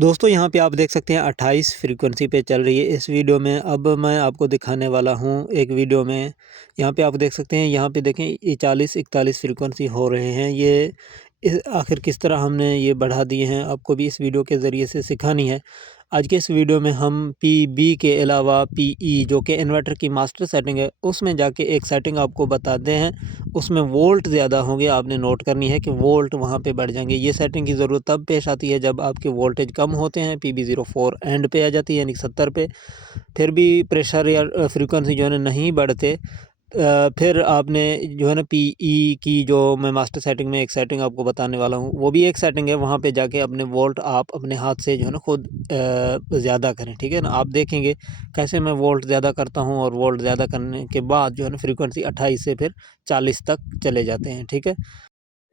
दोस्तों यहाँ पे आप देख सकते हैं 28 फ्रीक्वेंसी पे चल रही है इस वीडियो में। अब मैं आपको दिखाने वाला हूँ एक वीडियो में। यहाँ पे आप देख सकते हैं, यहाँ पे देखें ये 40-41 फ्रीक्वेंसी हो रहे हैं। ये आखिर किस तरह हमने ये बढ़ा दिए हैं, आपको भी इस वीडियो के ज़रिए से सिखानी है। आज के इस वीडियो में हम पीबी के अलावा पीई जो कि इन्वर्टर की मास्टर सेटिंग है, उसमें जाके एक सेटिंग आपको बताते हैं। उसमें वोल्ट ज़्यादा होंगे, आपने नोट करनी है कि वोल्ट वहाँ पे बढ़ जाएंगे। ये सेटिंग की ज़रूरत तब पेश आती है जब आपके वोल्टेज कम होते हैं, PB04 एंड पे आ जाती है यानी 70 पे, फिर भी प्रेशर या फ्रीक्वेंसी जो है ना नहीं बढ़ते। फिर आपने जो है ना पीई की जो मैं मास्टर सेटिंग में एक सेटिंग आपको बताने वाला हूँ, वो भी एक सेटिंग है। वहाँ पे जाके अपने वोल्ट आप अपने हाथ से जो है ना खुद ज़्यादा करें, ठीक है ना। आप देखेंगे कैसे मैं वोल्ट ज़्यादा करता हूँ और वोल्ट ज़्यादा करने के बाद जो है ना फ्रीक्वेंसी 28 से फिर 40 तक चले जाते हैं, ठीक है।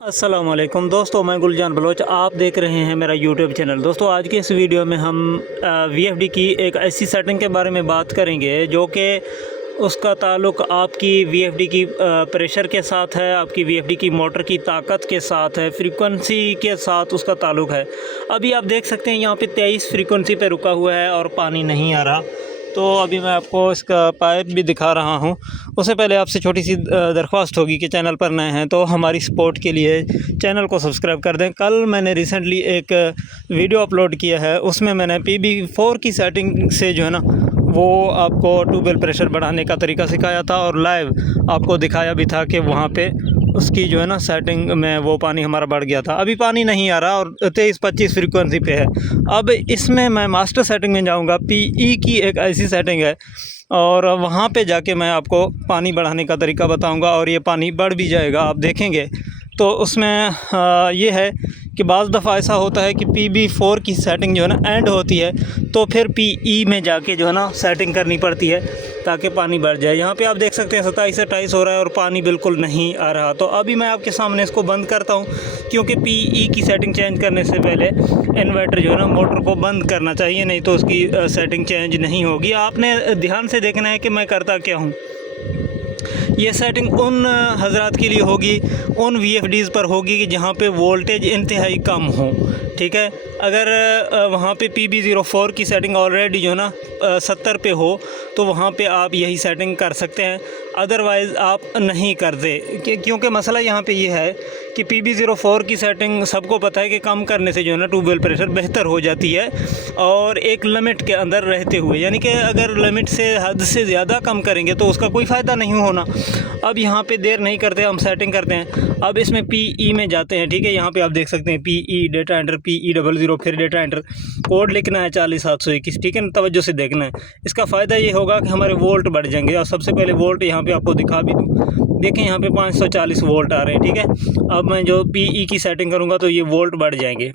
अस्सलाम वालेकुम दोस्तों, मैं गुलजान बलोच, आप देख रहे हैं मेरा यूट्यूब चैनल। दोस्तों आज के इस वीडियो में हम VFD की एक ऐसी सेटिंग के बारे में बात करेंगे जो कि उसका ताल्लुक़ आपकी VFD की प्रेशर के साथ है, आपकी VFD की मोटर की ताकत के साथ है, फ्रीक्वेंसी के साथ उसका ताल्लुक़ है। अभी आप देख सकते हैं यहाँ पे 23 फ्रीक्वेंसी पे रुका हुआ है और पानी नहीं आ रहा। तो अभी मैं आपको इसका पाइप भी दिखा रहा हूँ। उससे पहले आपसे छोटी सी दरख्वास्त होगी कि चैनल पर नए हैं तो हमारी सपोर्ट के लिए चैनल को सब्सक्राइब कर दें। कल मैंने रिसेंटली एक वीडियो अपलोड किया है, उसमें मैंने PB4 की सेटिंग से जो है ना वो आपको ट्यूबवेल प्रेशर बढ़ाने का तरीका सिखाया था और लाइव आपको दिखाया भी था कि वहाँ पे उसकी जो है ना सेटिंग में वो पानी हमारा बढ़ गया था। अभी पानी नहीं आ रहा और 23-25 फ्रीक्वेंसी पे है। अब इसमें मैं मास्टर सेटिंग में जाऊंगा। पीई की एक ऐसी सेटिंग है और वहाँ पे जाके मैं आपको पानी बढ़ाने का तरीका बताऊंगा और ये पानी बढ़ भी जाएगा, आप देखेंगे। तो उसमें ये है कि बाज़ दफ़ा ऐसा होता है कि PB4 की सेटिंग जो है ना एंड होती है, तो फिर PE में जाके जो है ना सेटिंग करनी पड़ती है ताकि पानी बढ़ जाए। यहाँ पे आप देख सकते हैं 27-28 हो रहा है और पानी बिल्कुल नहीं आ रहा। तो अभी मैं आपके सामने इसको बंद करता हूँ, क्योंकि PE की सेटिंग चेंज करने से पहले इन्वर्टर जो है ना मोटर को बंद करना चाहिए, नहीं तो उसकी सेटिंग चेंज नहीं होगी। आपने ध्यान से देखना है कि मैं करता क्या हूँ। ये सेटिंग उन हज़रात के लिए होगी, उन VFDs पर होगी कि जहाँ पे वोल्टेज इंतहाई कम हो, ठीक है। अगर वहाँ पे PB04 की सेटिंग ऑलरेडी जो है ना 70 पे हो तो वहाँ पे आप यही सेटिंग कर सकते हैं, अदरवाइज़ आप नहीं करते। क्योंकि मसला यहाँ पे ये है कि PB04 की सेटिंग सबको पता है कि कम करने से जो है ना ट्यूबवेल प्रेशर बेहतर हो जाती है और एक लिमिट के अंदर रहते हुए, यानी कि अगर लिमिट से हद से ज़्यादा कम करेंगे तो उसका कोई फ़ायदा नहीं होना। अब यहाँ पे देर नहीं करते, हम सेटिंग करते हैं। अब इसमें PE में जाते हैं, ठीक है। यहाँ पे आप देख सकते हैं PE डेटा एंटर, PE00, फिर डेटा एंटर, कोड लिखना है 40721, ठीक है ना। तवज्जो से देखना है, इसका फ़ायदा ये होगा कि हमारे वोल्ट बढ़ जाएंगे। और सबसे पहले वोल्ट यहाँ पे आपको दिखा भी दूँ, देखें यहाँ पे 540 वोल्ट आ रहे हैं, ठीक है। अब मैं जो PE की सेटिंग करूँगा तो ये वोल्ट बढ़ जाएंगे।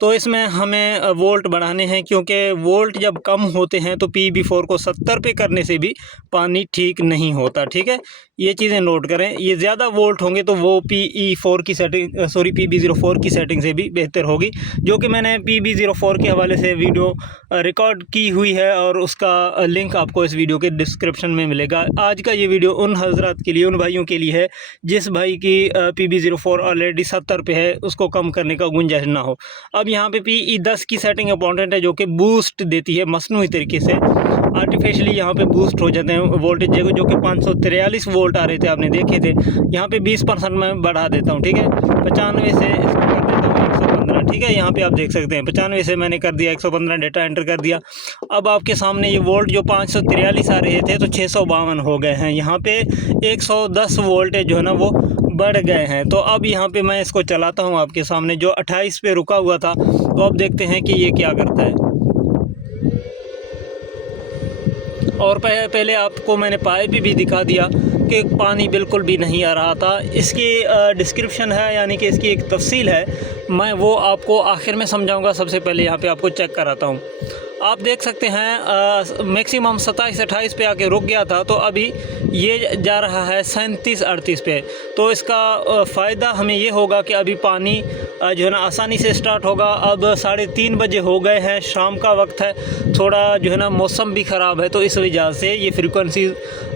तो इसमें हमें वोल्ट बढ़ाने हैं, क्योंकि वोल्ट जब कम होते हैं तो PB4 को 70 पे करने से भी पानी ठीक नहीं होता, ठीक है। ये चीज़ें नोट करें। ये ज़्यादा वोल्ट होंगे तो वो PE4 की सेटिंग PB04 की सेटिंग से भी बेहतर होगी, जो कि मैंने PB04 के हवाले से वीडियो रिकॉर्ड की हुई है और उसका लिंक आपको इस वीडियो के डिस्क्रिप्शन में मिलेगा। आज का ये वीडियो उन हज़रात के लिए, उन भाइयों के लिए है जिस भाई की PB04 ऑलरेडी 70 पे है, उसको कम करने का गुंजाइश ना हो। अब यहाँ पे PE10 की सेटिंग इंपॉर्टेंट है, जो कि बूस्ट देती है मसनूई तरीके से, आर्टिफिशियली यहाँ पे बूस्ट हो जाते हैं वोल्टेज, जो कि 543 वोल्ट आ रहे थे, आपने देखे थे। यहाँ पे 20% मैं बढ़ा देता हूँ, ठीक है। 95 से इसको कर देता हूँ 115, ठीक है। यहाँ पे आप देख सकते हैं 95 से मैंने कर दिया 115, डेटा एंटर कर दिया। अब आपके सामने ये वोल्ट जो 543 आ रहे थे तो 652 हो गए हैं। यहाँ पे 110 वोल्टेज जो है ना वो बढ़ गए हैं। तो अब यहाँ पे मैं इसको चलाता हूँ आपके सामने, जो 28 पे रुका हुआ था। तो अब देखते हैं कि ये क्या करता है। और पहले आपको मैंने पाइप भी दिखा दिया कि पानी बिल्कुल भी नहीं आ रहा था। इसकी डिस्क्रिप्शन है, यानी कि इसकी एक तफसील है, मैं वो आपको आखिर में समझाऊंगा। सबसे पहले यहाँ पे आपको चेक कराता हूँ। आप देख सकते हैं मैक्सिमम 27-28 पे आके रुक गया था, तो अभी ये जा रहा है 37-38 पे। तो इसका फ़ायदा हमें ये होगा कि अभी पानी जो है ना आसानी से स्टार्ट होगा। अब 3:30 बजे हो गए हैं, शाम का वक्त है, थोड़ा जो है ना मौसम भी ख़राब है, तो इस वजह से ये फ्रीक्वेंसी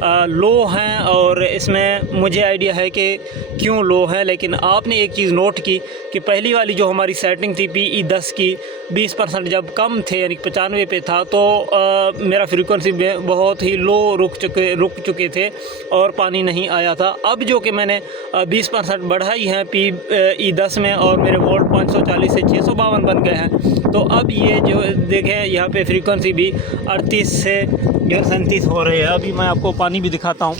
लो हैं। और इसमें मुझे आइडिया है कि क्यों लो है। लेकिन आपने एक चीज़ नोट की कि पहली वाली जो हमारी सेटिंग थी PE10 की 20% जब कम थे, यानी 95 पे था, तो मेरा फ्रीक्वेंसी बहुत ही लो रुक चुके थे और पानी नहीं आया था। अब जो कि मैंने 20% बढ़ाई है PE10 में, और मेरे वोल्ट 540 से 652 बन गए हैं। तो अब ये जो देखें यहाँ पे फ्रीक्वेंसी भी 38 से 37 हो रही है। अभी मैं आपको पानी भी दिखाता हूँ।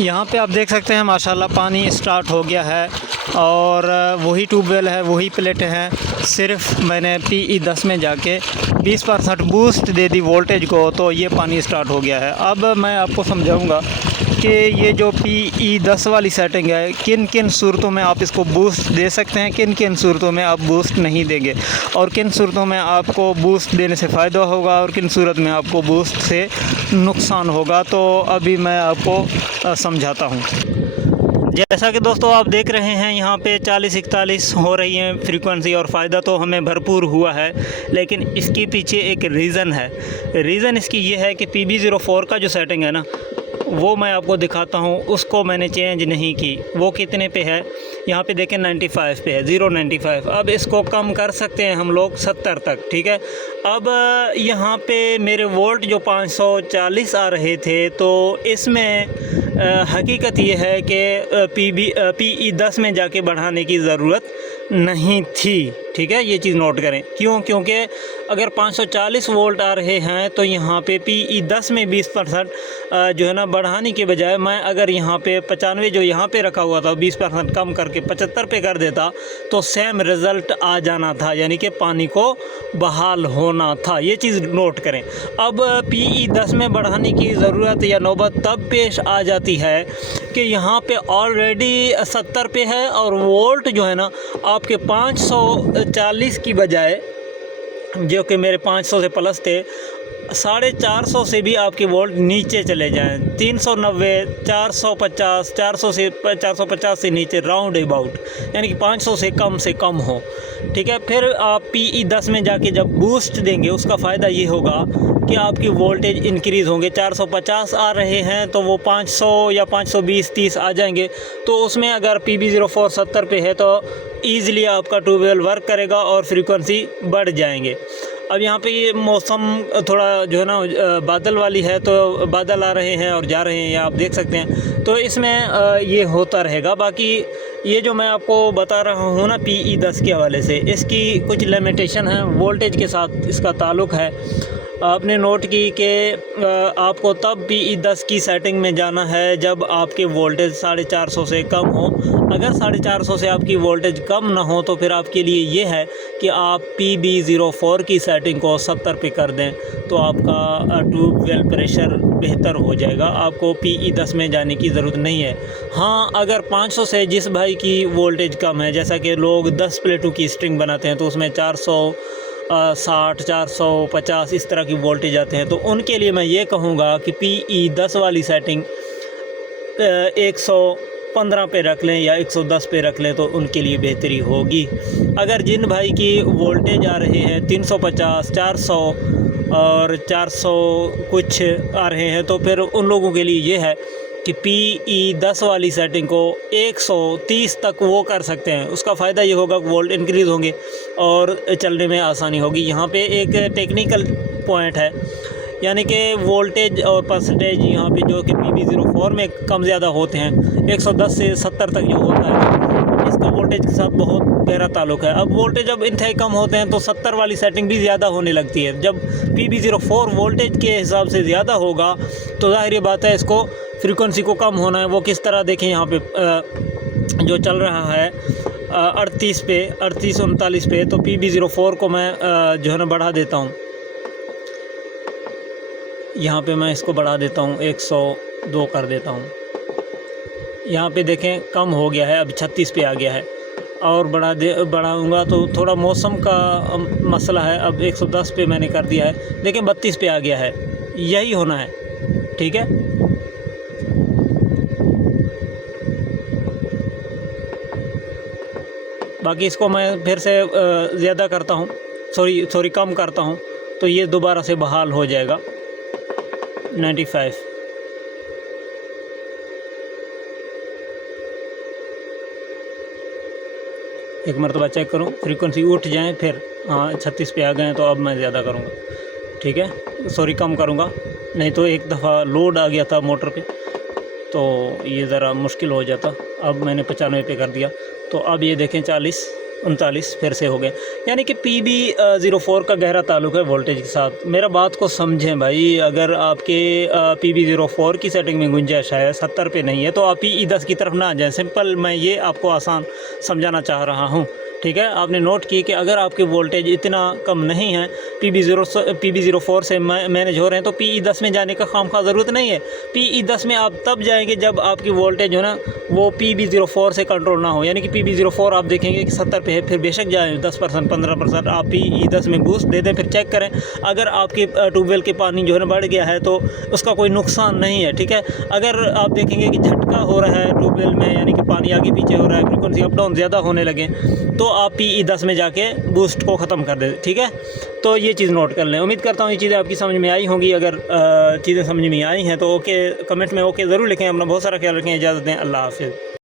यहाँ पे आप देख सकते हैं माशाल्लाह पानी स्टार्ट हो गया है, और वही ट्यूबवेल है, वही प्लेटें हैं। सिर्फ मैंने PE10 में जाके 20% बूस्ट दे दी वोल्टेज को, तो ये पानी स्टार्ट हो गया है। अब मैं आपको समझाऊंगा कि ये जो PE10 वाली सेटिंग है, किन किन सूरतों में आप इसको बूस्ट दे सकते हैं, किन किन सूरतों में आप बूस्ट नहीं देंगे, और किन सूरतों में आपको बूस्ट देने से फ़ायदा होगा और किन सूरत में आपको बूस्ट से नुकसान होगा। तो अभी मैं आपको समझाता हूँ। जैसा कि दोस्तों आप देख रहे हैं, यहाँ पे 40-41 हो रही है फ्रीक्वेंसी, और फ़ायदा तो हमें भरपूर हुआ है। लेकिन इसके पीछे एक रीज़न है। रीज़न इसकी ये है कि PB04 का जो सेटिंग है ना, वो मैं आपको दिखाता हूँ, उसको मैंने चेंज नहीं की। वो कितने पे है, यहाँ पे देखें 95 पे है, 095। अब इसको कम कर सकते हैं हम लोग 70 तक, ठीक है। अब यहाँ पे मेरे वोल्ट जो 540 आ रहे थे, तो इसमें हकीकत ये है कि PE10 में जाके बढ़ाने की ज़रूरत नहीं थी, ठीक है। ये चीज़ नोट करें। क्यों? क्योंकि अगर 540 वोल्ट आ रहे हैं, तो यहाँ पे PE10 में 20% जो है ना बढ़ाने के बजाय मैं अगर यहाँ पे 95 जो यहाँ पे रखा हुआ था 20% कम करके 75 पे कर देता, तो सेम रिज़ल्ट आ जाना था, यानी कि पानी को बहाल होना था। ये चीज़ नोट करें। अब PE10 में बढ़ाने की ज़रूरत या नौबत तब पेश आ जाती है कि यहाँ पे ऑलरेडी 70 पे है, और वोल्ट जो है ना आपके 540 की बजाय, जो कि मेरे 500 से प्लस थे, 450 से भी आपके वोल्ट नीचे चले जाएं, 390, 450, 400 से 450 से नीचे राउंड अबाउट, यानी कि 500 से कम हो, ठीक है। फिर आप PE10 में जाके जब बूस्ट देंगे, उसका फ़ायदा ये होगा कि आपकी वोल्टेज इंक्रीज़ होंगे। 450 आ रहे हैं, तो वो 500 या 520-30 आ जाएंगे। तो उसमें अगर PB04 70 पे है, तो ईज़िली आपका ट्यूबवेल वर्क करेगा और फ्रीक्वेंसी बढ़ जाएंगे। अब यहाँ पे ये मौसम थोड़ा जो है ना बादल वाली है, तो बादल आ रहे हैं और जा रहे हैं, ये आप देख सकते हैं। तो इसमें ये होता रहेगा। बाकी ये जो मैं आपको बता रहा हूँ ना PE10 के हवाले से, इसकी कुछ लिमिटेशन है, वोल्टेज के साथ इसका ताल्लुक़ है। आपने नोट की कि आपको तब PE10 की सेटिंग में जाना है जब आपके वोल्टेज 450 से कम हो। अगर 450 से आपकी वोल्टेज कम ना हो, तो फिर आपके लिए ये है कि आप PB04 की सेटिंग को 70 पे कर दें, तो आपका ट्यूबवेल प्रेशर बेहतर हो जाएगा। आपको PE10 में जाने की ज़रूरत नहीं है। हाँ, अगर 500 से जिस भाई की वोल्टेज कम है, जैसा कि लोग 10 प्लेटों की स्ट्रिंग बनाते हैं, तो उसमें 460, 450 इस तरह की वोल्टेज आते हैं, तो उनके लिए मैं ये कहूँगा कि PE10 वाली सेटिंग 115 पे रख लें या 110 पे रख लें, तो उनके लिए बेहतरी होगी। अगर जिन भाई की वोल्टेज आ रहे हैं 350, 400 और 400 कुछ आ रहे हैं, तो फिर उन लोगों के लिए ये है कि PE10 वाली सेटिंग को 130 तक वो कर सकते हैं। उसका फ़ायदा ये होगा कि वोल्ट इंक्रीज़ होंगे और चलने में आसानी होगी। यहाँ पे एक टेक्निकल पॉइंट है, यानी कि वोल्टेज और परसेंटेज यहाँ पे जो कि PB04 में कम ज़्यादा होते हैं, 110 से 70 तक जो होता है, इसका वोल्टेज के साथ बहुत गहरा ताल्लुक़ है। अब वोल्टेज जब इंतहाई कम होते हैं, तो 70 वाली सेटिंग भी ज़्यादा होने लगती है। जब PB04 वोल्टेज के हिसाब से ज़्यादा होगा, तो ज़ाहिर बात है इसको फ्रीक्वेंसी को कम होना है। वो किस तरह देखें, यहाँ पे जो चल रहा है 38 पे, 38-39 पे, तो PB04 को मैं जो है ना बढ़ा देता हूँ। यहाँ पे मैं इसको बढ़ा देता हूँ, 102 कर देता हूँ। यहाँ पे देखें कम हो गया है, अभी 36 पे आ गया है। और बढ़ाऊँगा तो थोड़ा मौसम का मसला है। अब 110 पे मैंने कर दिया है, देखिए 32 पे आ गया है, यही होना है, ठीक है। बाकी इसको मैं फिर से ज़्यादा करता हूँ, सॉरी कम करता हूँ, तो ये दोबारा से बहाल हो जाएगा 95। एक मरतबा चेक करूँ, फ्रीक्वेंसी उठ जाए फिर, हाँ 36 पे आ गए हैं, तो अब मैं ज़्यादा करूँगा, ठीक है। सॉरी कम करूँगा, नहीं तो एक दफ़ा लोड आ गया था मोटर पे, तो ये ज़रा मुश्किल हो जाता। अब मैंने 95 पे कर दिया, तो अब ये देखें 40 39 फिर से हो गए। यानी कि PB04 का गहरा ताल्लुक़ है वोल्टेज के साथ। मेरा बात को समझें भाई, अगर आपके PB04 की सेटिंग में गुंजाइश है, 70 पे नहीं है, तो आप PE10 की तरफ ना जाएं। सिंपल मैं ये आपको आसान समझाना चाह रहा हूँ, ठीक है। आपने नोट की कि अगर आपके वोल्टेज इतना कम नहीं है, PB04 से मैनेज हो रहे हैं, तो PE10 में जाने का खामखा ज़रूरत नहीं है। PE10 में आप तब जाएंगे जब आपकी वोल्टेज जो ना वो PB04 से कंट्रोल ना हो। यानी कि PB04 आप देखेंगे कि 70 पे है, फिर बेशक जाए 10% 15% आप PE10 में बूस्ट दे दें, फिर चेक करें। अगर आपके ट्यूबवेल के पानी जो है ना बढ़ गया है, तो उसका कोई नुकसान नहीं है, ठीक है। अगर आप देखेंगे कि झटका हो रहा है ट्यूबवेल में, यानी कि पानी आगे पीछे हो रहा है, फ्रीक्वेंसी अप डाउन ज़्यादा होने लगे, तो आप PE10 में जाके बूस्ट को ख़त्म कर दें, ठीक है। तो ये चीज़ नोट कर लें। उम्मीद करता हूँ ये चीज़ें आपकी समझ में आई होंगी। अगर चीज़ें समझ में आई हैं तो ओके, कमेंट में ओके ज़रूर लिखें। अपना बहुत सारा ख्याल रखें, इजाज़त दें, अल्लाह हाफ़िज़।